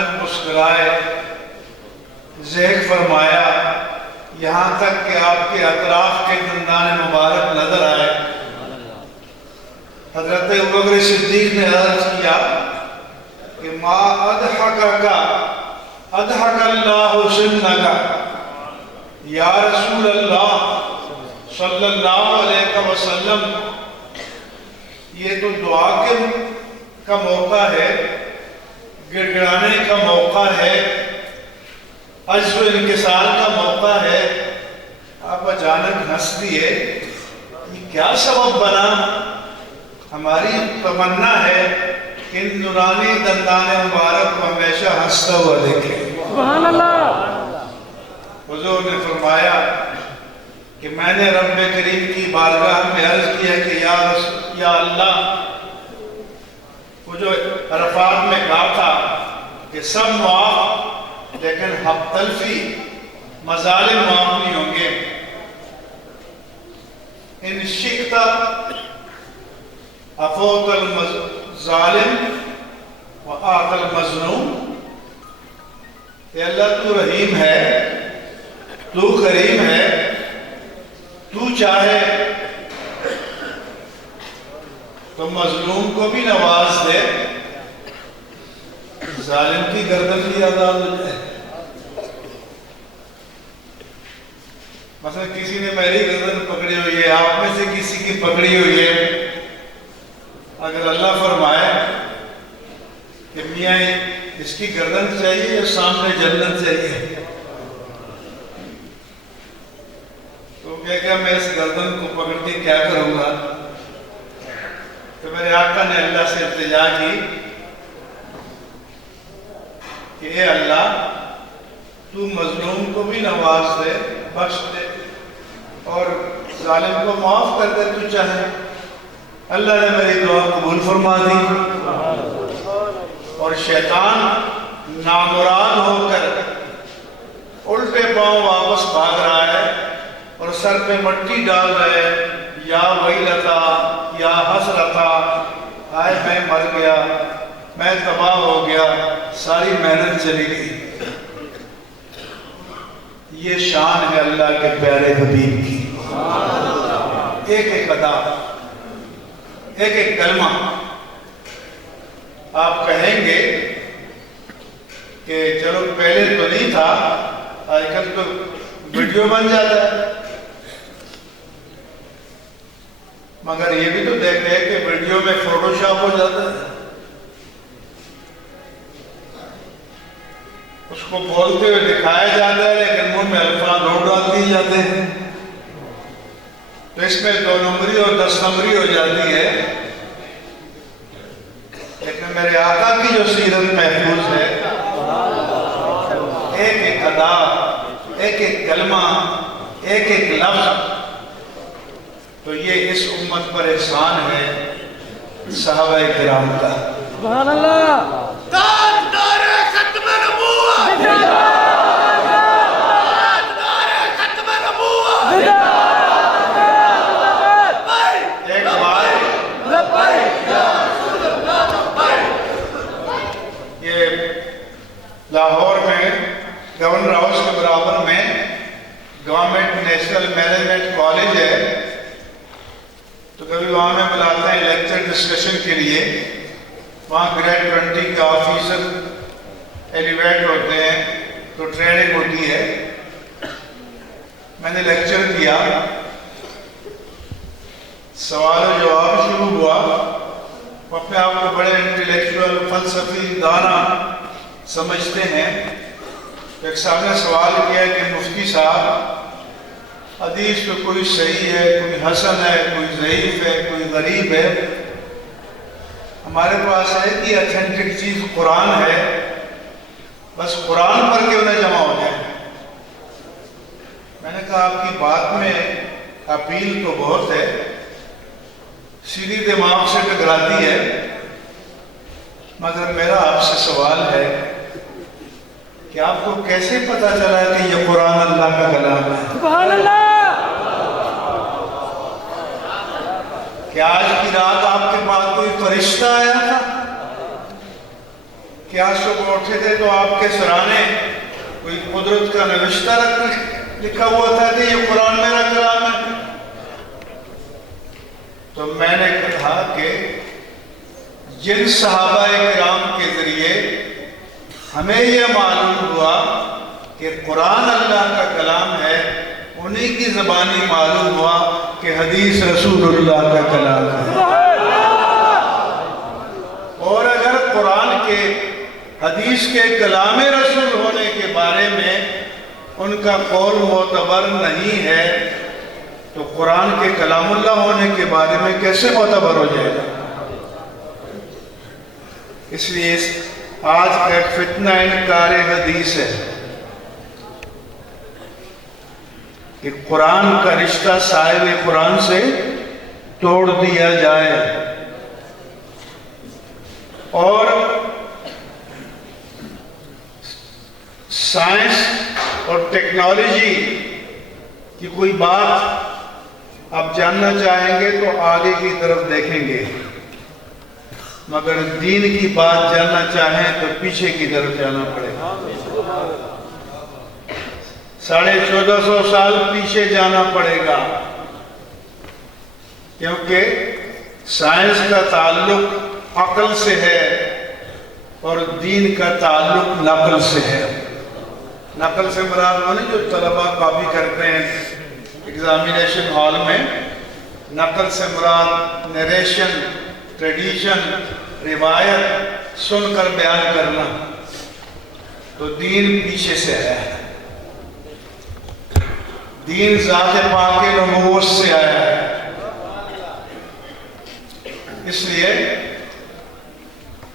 اچانک مسکرائے، ذہن فرمایا یہاں تک کہ آپ کے اطراف کے دندان مبارک نظر آئے۔ حضرت ابوبکر صدیق نے عرض کیا کہ ما اضحکک اضحک اللہ سنک، یا رسول اللہ صلی اللہ علیہ وسلم، یہ تو دعا کا موقع ہے، گڑگڑانے کا موقع ہے، عجز و انکسار کا موقع ہے، آپ اچانک ہنس دیے، یہ کیا سبب بنا؟ ہماری تمنا ہے کہ ان نورانی دندان مبارک کو ہمیشہ ہنستا ہوا دیکھیں۔ سبحان اللہ۔ حضور نے فرمایا کہ میں نے رب کریم کی بارگاہ میں عرض کیا کہ یا اللہ، وہ جو عرفات میں کہا تھا کہ سب معاف لیکن حق تلفی مظالم معاف نہیں ہوں گے، ان شئت عفوت الظالم وآت المظلوم، کہ اللہ تو رحیم ہے، تو کریم ہے، تو چاہے تو مظلوم کو بھی نواز دے، ظالم کی گردن بھی آزاد ہو جائے۔ مثلا کسی نے میری گردن پکڑی ہوئی ہے، آپ میں سے کسی کی پکڑی ہوئی ہے، اگر اللہ فرمائے کہ میاں اس کی گردن چاہیے یا سامنے جنت چاہیے، تو کہ میں اس گردن کو پکڑ کے کیا کروں گا؟ تو میرے آقا نے اللہ سے التجا کی کہ اے اللہ، تو مظلوم کو بھی نواز دے، بخش دے، اور ظالم کو معاف کر دے تو چاہے۔ اللہ نے میری دعا قبول فرما دی، اور شیطان نامراد ہو کر الٹے پاؤں واپس بھاگ رہا ہے اور سر پہ مٹی ڈال رہے، یا ویلتا یا حسرتا، آئے میں مر گیا، میں تباہ ہو گیا، ساری محنت چلی گئی۔ یہ شان ہے اللہ کے پیارے حبیب کی، ایک ایک ادا، ایک ایک کلمہ۔ آپ کہیں گے کہ چلو پہلے تو نہیں تھا، آج کل تو ویڈیو بن جاتا ہے، مگر یہ بھی تو دیکھتے ہیں کہ ویڈیو میں فوٹو شاپ ہو جاتا ہے، اس کو بولتے ہوئے دکھایا جاتا ہے لیکن منہ میں الفاظ اور ڈال دیے جاتے ہیں، تو اس میں 2 نمبری اور 10 نمبری ہو جاتی ہے۔ لیکن میرے آقا کی جو سیرت محفوظ ہے، ایک ایک ادا، ایک ایک کلمہ، ایک ایک لفظ، تو یہ اس امت پر احسان ہے صحابہ کرام کا۔ سبحان اللہ۔ تاجدار ختم نبوت، تاجدار ختم نبوت، ایک بات یہ لاہور میں گورنر ہاؤس کے برابر میں گورنمنٹ نیشنل مینجمنٹ کالج ہے، تو کبھی وہاں میں بلاتے ہیں لیکچر ڈسکشن کے لیے، وہاں گریڈ 20 کا آفیسر ایلیویٹ ہوتے ہیں تو ٹریننگ ہوتی ہے۔ میں نے لیکچر دیا، سوال و جواب شروع ہوا، وہ اپنے آپ کو بڑے انٹلیکچوئل فلسفی دانا سمجھتے ہیں۔ ایک صاحب نے سوال کیا کہ مفتی صاحب، حدیث میں کوئی صحیح ہے، کوئی حسن ہے، کوئی ضعیف ہے، کوئی غریب ہے، ہمارے پاس ہے کہ اتھینٹک چیز قرآن ہے، بس قرآن پر کیوں نہ جمع ہو جائے؟ میں نے کہا آپ کی بات میں اپیل تو بہت ہے، سیدھی دماغ سے ٹکراتی ہے، مگر میرا آپ سے سوال ہے کہ آپ کو کیسے پتا چلا کہ یہ قرآن اللہ کا کلام ہے؟ سبحان اللہ۔ کہ آج کی رات آپ کے پاس کوئی فرشتہ آیا تھا کیا صبح اٹھے تھے تو آپ کے سرانے کوئی قدرت کا نوشتہ لکھا ہوا تھا کہ یہ قرآن میرا کلام ہے؟ تو میں نے کہا کہ جن صحابہ کرام کے ذریعے ہمیں یہ معلوم ہوا کہ قرآن اللہ کا کلام ہے، انہی کی زبانی معلوم ہوا کہ حدیث رسول اللہ کا کلام ہے۔ اور اگر قرآن کے حدیث کے کلام رسول ہونے کے بارے میں ان کا قول معتبر نہیں ہے تو قرآن کے کلام اللہ ہونے کے بارے میں کیسے معتبر ہو جائے گا؟ اس لیے آج کا ایک فتنہ انکار حدیث ہے کہ قرآن کا رشتہ صاحب قرآن سے توڑ دیا جائے، اور سائنس اور ٹیکنالوجی کی کوئی بات آپ جاننا چاہیں گے تو آگے کی طرف دیکھیں گے، مگر دین کی بات جاننا چاہیں تو پیچھے کی طرف جانا پڑے گا۔ 1450 سال پیچھے جانا پڑے گا، کیونکہ سائنس کا تعلق عقل سے ہے اور دین کا تعلق نقل سے ہے۔ نقل سے مراد وہ نہیں جو طلباء کاپی کرتے ہیں ایگزامینیشن ہال میں، نقل سے مراد نریشن، ٹریڈیشن، روایت سن کر بیان کرنا، تو دین پیچھے سے آیا ہے۔ دین ذات پاک نبوت سے آیا ہے۔ اس لیے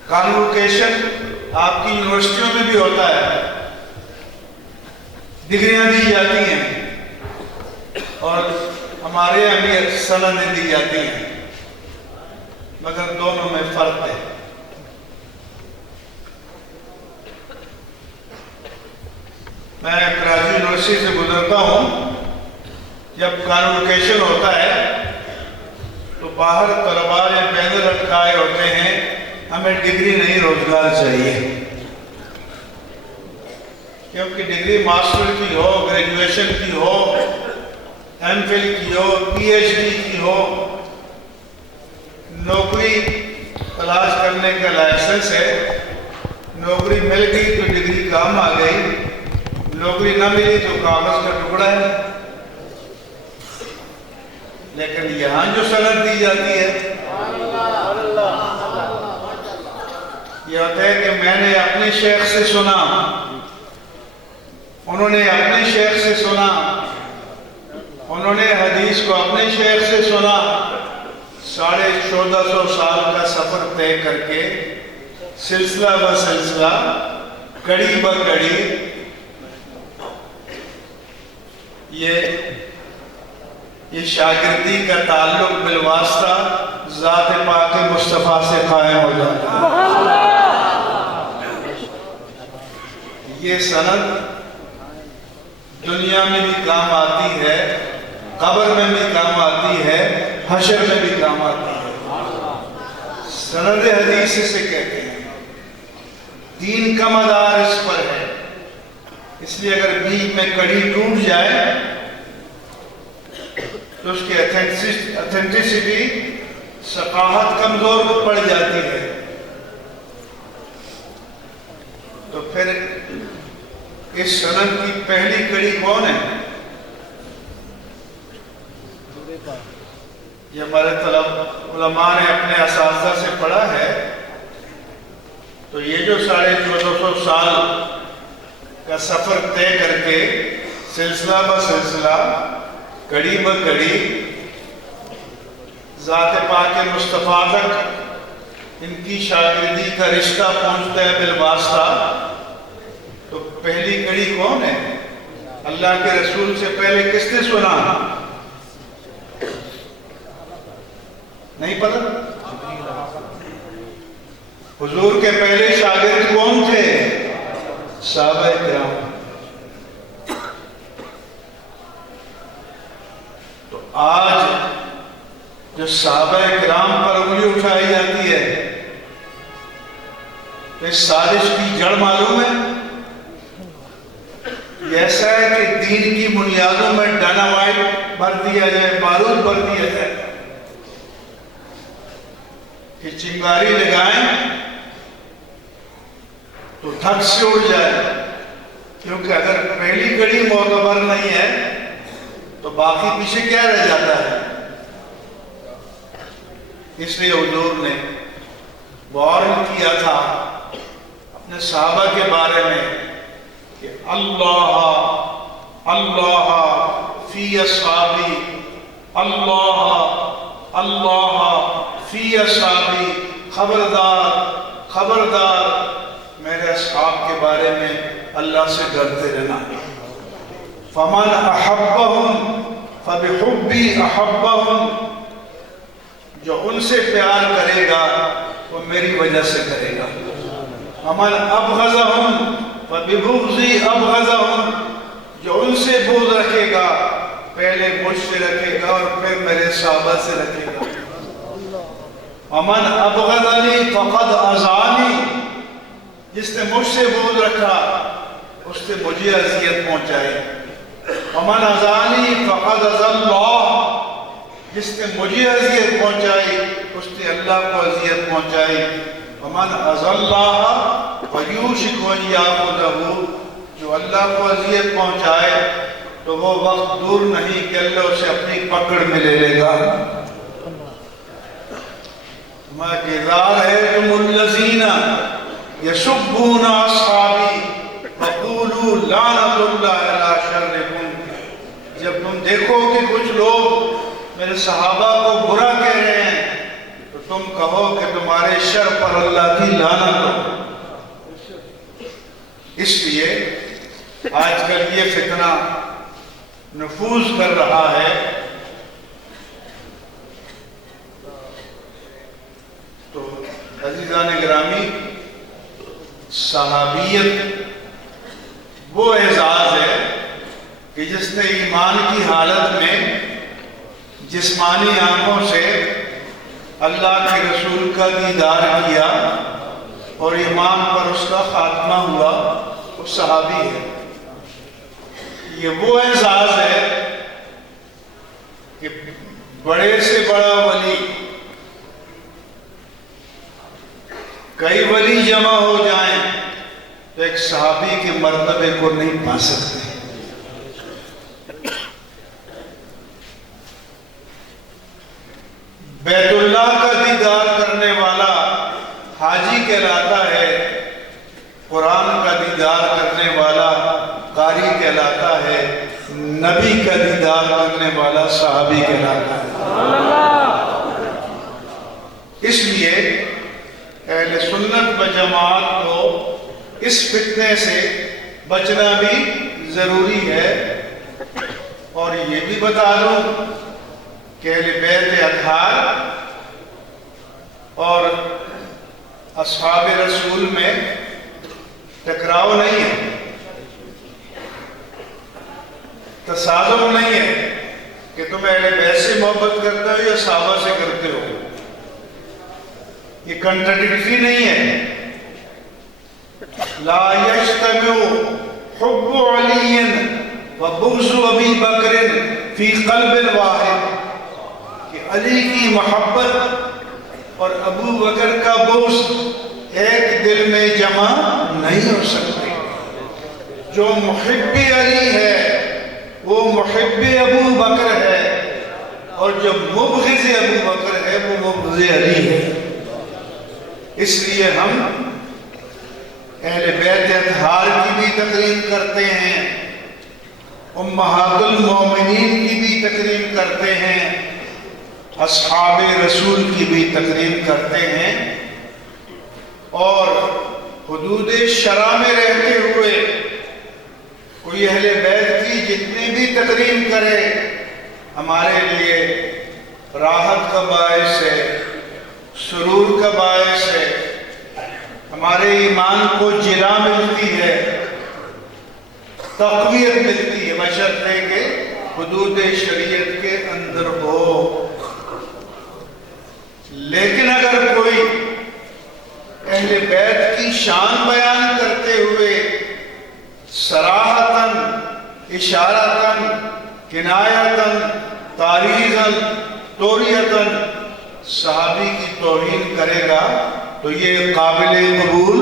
کانوکیشن آپ کی یونیورسٹیوں میں بھی ہوتا ہے، ڈگریاں دی جاتی ہیں اور ہمارے یہاں بھی سندیں دی جاتی ہیں، مگر دونوں میں فرق ہے۔ میں کراچی یونیورسٹی سے گزرتا ہوں، جب کانوکیشن ہوتا ہے تو باہر طلباء یا بینر لٹکائے ہوتے ہیں، ہمیں ڈگری نہیں روزگار چاہیے، کیونکہ ڈگری ماسٹر کی ہو، گریجویشن کی ہو، ایم فل کی ہو، پی ایچ ڈی کی ہو، نوکری تلاش کرنے کا لائسنس ہے۔ نوکری مل گئی تو ڈگری کام آ گئی، نوکری نہ ملی تو کاغذ کا ٹکڑا ہے۔ لیکن یہاں جو سند دی جاتی ہے یہ ہوتا ہے کہ میں نے اپنے شیخ سے سنا، انہوں نے اپنے شیخ سے سنا، انہوں نے حدیث کو اپنے شیخ سے سنا، 1450 سال کا سفر طے کر کے سلسلہ بہ سلسلہ، کڑی بہ کڑی، یہ شاگردی کا تعلق بالواسطہ ذات پاک مصطفیٰ سے قائم ہو جاتا ہے۔ یہ سند دنیا میں بھی کام آتی ہے، قبر میں بھی کام آتی ہے، حشر میں بھی کام آتی ہے۔ سند حدیث سے کہتے ہیں، دین کا مدار اس پر ہے۔ اس لیے اگر بیچ میں کڑی ٹوٹ جائے تو اس کی اتھینٹسٹی، ثقافت کمزور پڑ جاتی ہے، تو پھر اس سند کی پہلی کڑی کون ہے؟ یہ ہمارے علماء نے اپنے اساتذہ سے پڑھا ہے، تو یہ جو 1450 سال کا سفر طے کر کے سلسلہ بہ سلسلہ، کڑی بہ کڑی ذات پاک مصطفیٰ تک ان کی شاگردی کا رشتہ پہنچتا ہے بالواسطہ، تو پہلی کڑی کون ہے؟ اللہ کے رسول سے پہلے کس نے سنا؟ نہیں پتہ؟ حضور کے پہلے شاگرد کون تھے؟ صحابہ کرام۔ تو آج جو صحابہ کرام پر انگلی اٹھائی جاتی ہے، تو اس سازش کی جڑ معلوم ہے؟ یہ ایسا ہے کہ دین کی بنیادوں میں ڈائنامائٹ بھر دیا جائے، بارود بھر دیا جائے کہ چنگاری لگائیں تو دھک سے اڑ جائے، کیونکہ اگر پہلی کڑی معتبر نہیں ہے تو باقی پیچھے کیا رہ جاتا ہے؟ اس لیے حضور نے وارن کیا تھا اپنے صحابہ کے بارے میں کہ اللہ فی اصحابی، اللہ فی اصحابی، خبردار میرے اصحاب کے بارے میں اللہ سے ڈرتے رہنا۔ فمن احبہم فبحبی احبہم، جو ان سے پیار کرے گا وہ میری وجہ سے کرے گا۔ ومن ابغضہم فببغضی ابغضہم، جو ان سے بغض رکھے گا پہلے مجھ سے رکھے گا اور پھر میرے صحابہ سے رکھے گا۔ ومن ابغضنی فقد اذانی، جس نے مجھ سے بغض رکھا اس نے مجھے اذیت پہنچائی۔ ومن اذانی فقد اذى اللہ، جس نے مجھے اذیت پہنچائی اس نے اللہ کو اذیت پہنچائی۔ ومن اذى اللہ فیوشک ان یاخذہ، جو اللہ کو اذیت پہنچائے تو وہ وقت دور نہیں کہ اللہ اسے اپنی پکڑ میں لے لے گا۔ مَجِذَارَ تُمُ الَّذِينَ يَسُبُّونَ أَصْحَابِي فَقُولُوا لَعْنَةُ اللَّهِ عَلَىٰ شَرِّكُمْ، جب تم دیکھو کہ کچھ لوگ میرے صحابہ کو برا کہہ رہے ہیں تو تم کہو کہ تمہارے شر پر اللہ کی لعنت ہو۔ اس لیے آج کل یہ فتنہ نفوذ کر رہا ہے، تو عزیزان گرامی، صحابیت وہ اعزاز ہے کہ جس نے ایمان کی حالت میں جسمانی آنکھوں سے اللہ کے رسول کا دیدار کیا اور ایمان پر اس کا خاتمہ ہوا، وہ صحابی ہے۔ یہ وہ اعزاز ہے کہ بڑے سے بڑا ولی، کئی ولی جمع ہو جائیں تو ایک صحابی کے مرتبے کو نہیں پا سکتے۔ بیت اللہ کا دیدار کرنے والا حاجی کہلاتا ہے، قرآن کا دیدار کرنے والا قاری کہلاتا ہے، نبی کا دیدار کرنے والا صحابی کہلاتا ہے۔ اس لیے اہل سنت و جماعت کو اس فتنے سے بچنا بھی ضروری ہے۔ اور یہ بھی بتا دوں کہ اہل بیت اطہار اور اصحاب رسول میں ٹکراؤ نہیں ہے، تصادم نہیں ہے کہ تم اہل بیت سے محبت کرتے ہو یا صحابہ سے کرتے ہو، یہ کنٹرڈکٹری نہیں ہے۔ لا یجتمع حب علی و بغض ابی بکر فی قلب واحد، کہ علی کی محبت اور ابو بکر کا بغض ایک دل میں جمع نہیں ہو سکتے۔ جو محب علی ہے وہ محب ابو بکر ہے، اور جو مبغض ابو بکر ہے وہ مبغض علی ہے۔ اس لیے ہم اہل بیت اطہار کی بھی تکریم کرتے ہیں، امہات المومنین کی بھی تکریم کرتے ہیں، اصحاب رسول کی بھی تکریم کرتے ہیں، اور حدود شرع میں رہتے ہوئے کوئی اہل بیت کی جتنے بھی تکریم کرے ہمارے لیے راحت کا باعث ہے، سرور کا باعث ہے، ہمارے ایمان کو جلا ملتی ہے، تقویت ملتی ہے، بشرطے کہ حدود شریعت کے اندر ہو۔ لیکن اگر کوئی اہل بیت کی شان بیان کرتے ہوئے صراحتاً، اشارتاً، کنایتاً، تعریضاً، توریتاً صحابی کی توہین کرے گا تو یہ قابل قبول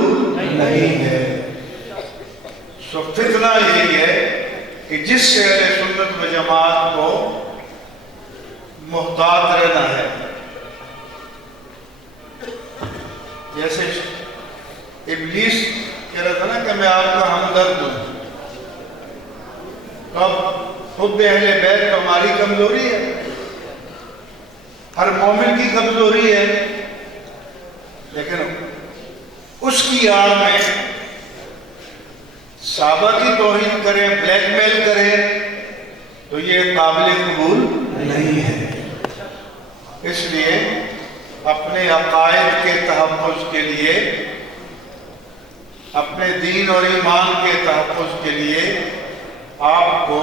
نہیں ہے۔ سو فتنہ یہی ہے کہ جس سے اہل سنت و جماعت کو محتاط رہنا ہے۔ جیسے ابلیس کہہ رہا تھا نا کہ میں آپ کا ہمدرد ہوں، تو اب حب اہل بیت تو ہماری کمزوری ہے، ہر مومن کی کمزوری ہے، لیکن اس کی آڑ میں صحابہ کی توہین کریں، بلیک میل کریں تو یہ قابل قبول نہیں ہے۔ اس لیے اپنے عقائد کے تحفظ کے لیے، اپنے دین اور ایمان کے تحفظ کے لیے آپ کو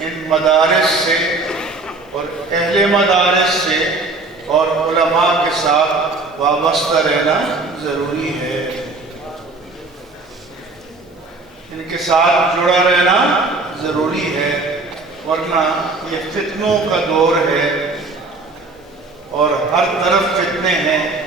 ان مدارس سے اور اہل مدارس سے اور علماء کے ساتھ وابستہ رہنا ضروری ہے، ان کے ساتھ جڑا رہنا ضروری ہے، ورنہ یہ فتنوں کا دور ہے اور ہر طرف فتنے ہیں۔